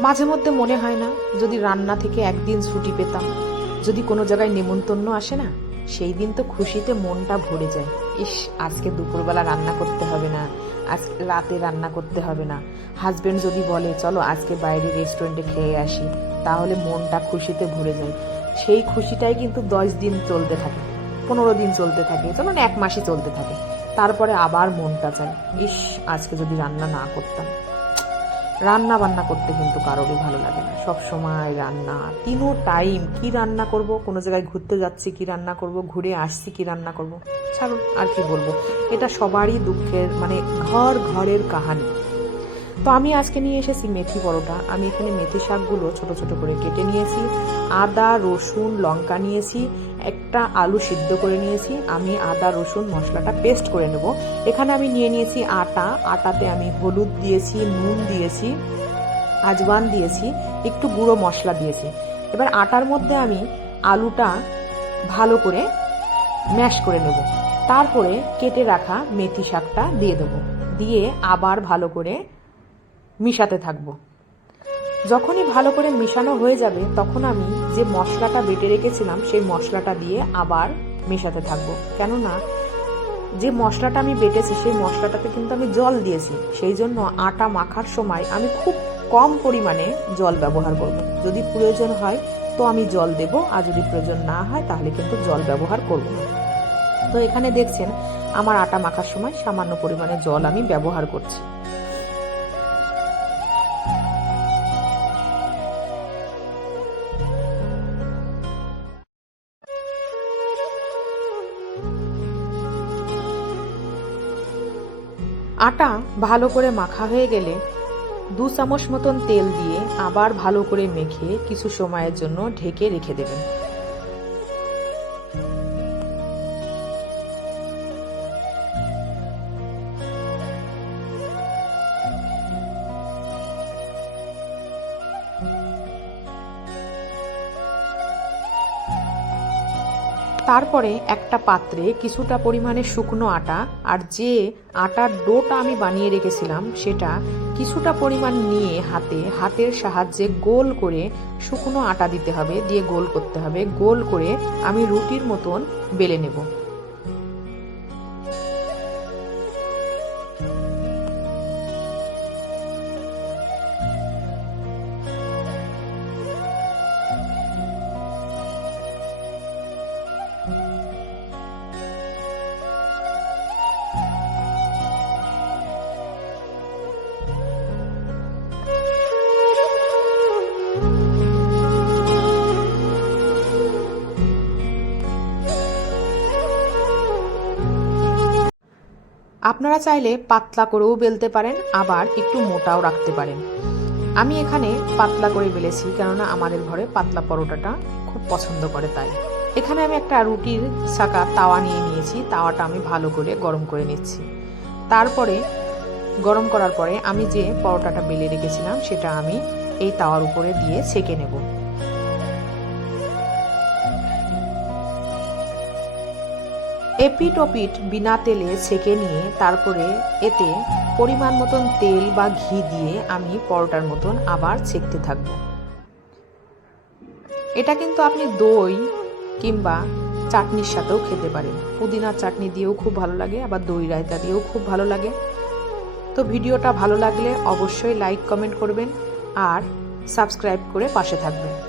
মাঝে মধ্যে মনে হয় না, যদি রান্না থেকে একদিন ছুটি পেতাম। যদি কোনো জায়গায় নেমন্তন্ন আসে না, সেই দিন তো খুশিতে মনটা ভরে যায়। ইস, আজকে দুপুরবেলা রান্না করতে হবে না, আজ রাতে রান্না করতে হবে না। হাজবেন্ড যদি বলে, চলো আজকে বাইরে রেস্টুরেন্টে খেয়ে আসি, তাহলে মনটা খুশিতে ভরে যায়। সেই খুশিটাই কিন্তু দশ দিন চলতে থাকে, পনেরো দিন চলতে থাকে, যেমন এক মাসই চলতে থাকে। তারপরে আবার মনটা চায়, ইস, আজকে যদি রান্না না করতাম। রান্না বান্না করতে কিন্তু কারোরই ভালো লাগে না। সব সময় রান্না, তিনও টাইম কি রান্না করব, কোনো জায়গায় ঘুরতে যাচ্ছি কি রান্না করব, ঘুরে আসছি কি রান্না করব ছাড়ুন আর কি বলব। এটা সবারই দুঃখের মানে ঘর ঘরের কাহানি। তো আমি আজকে নিয়ে এসেছি মেথি পরোটা। আমি এখানে মেথি শাকগুলো ছোট ছোট করে কেটে নিয়েছি, আদা, রসুন, লঙ্কা নিয়েছি একটা আলু সিদ্ধ করে নিয়েছি। আমি আদা, রসুন, মশলাটা পেস্ট করে নেব। এখানে আমি নিয়ে নিয়েছি আটা। আটাতে আমি হলুদ দিয়েছি, নুন দিয়েছি, আজওয়ান দিয়েছি, একটু গুঁড়ো মশলা দিয়েছি। এবার আটার মধ্যে আমি আলুটা ভালো করে ম্যাশ করে নেব। তারপরে কেটে রাখা মেথি শাকটা দিয়ে দেবো। দিয়ে আবার ভালো করে মিশাতে থাকব। যখনই ভালো করে মিশানো হয়ে যাবে, তখন আমি যে মশলাটা বেটে রেখেছিলাম, সেই মশলাটা দিয়ে আবার মেশাতে থাকব। কেননা, যে মশলাটা আমি বেটেছি, সেই মশলাটাতে কিন্তু আমি জল দিয়েছি। সেই জন্য আটা মাখার সময় আমি খুব কম পরিমাণে জল ব্যবহার করব। যদি প্রয়োজন হয়, তো আমি জল দেব, আর যদি প্রয়োজন না হয়, তাহলে কিন্তু জল ব্যবহার করব তো এখানে দেখছেন, আমার আটা মাখার সময় সামান্য পরিমাণে জল আমি ব্যবহার করছি। আটা ভালো করে মাখা হয়ে গেলে দু চামচ মতন তেল দিয়ে আবার ভালো করে মেখে কিছু সময়ের জন্য ঢেকে রেখে দেবেন। তারপরে একটা পাত্রে কিছুটা পরিমাণে শুকনো আটা আর যে আটার ডোটা আমি বানিয়ে রেখেছিলাম সেটা কিছুটা পরিমাণ নিয়ে হাতে, হাতের সাহায্যে গোল করে শুকনো আটা দিতে হবে, দিয়ে গোল করতে হবে। গোল করে আমি রুটির মতন বেলে নেব। আপনারা চাইলে পাতলা করেও বেলতে পারেন, আবার একটু মোটাও রাখতে পারেন। আমি এখানে পাতলা করে বেলেছি, কেননা আমাদের ঘরে পাতলা পরোটাটা খুব পছন্দ করে তাই। এখানে আমি একটা রুটির শাকা তাওয়া নিয়ে নিয়েছি, তাওয়াটা আমি ভালো করে গরম করে নিচ্ছি। তারপরে, গরম করার পরে আমি যে পরোটাটা বেলে রেখেছিলাম, সেটা আমি এই তাওয়ার উপরে দিয়ে ছেঁকে নেব। এপিট ওপিট বিনা তেলে ছেঁকে নিয়ে তারপরে এতে পরিমাণ মতন তেল বা ঘি দিয়ে আমি পরোটার মতন আবার ছেঁকতে থাকব। এটা কিন্তু আপনি দই কিংবা চাটনির সাথেও খেতে পারেন। পুদিনার চাটনি দিয়েও খুব ভালো লাগে, আবার দই রায়তা দিয়েও খুব ভালো লাগে। তো ভিডিওটা ভালো লাগলে অবশ্যই লাইক, কমেন্ট করবেন আর সাবস্ক্রাইব করে পাশে থাকবেন।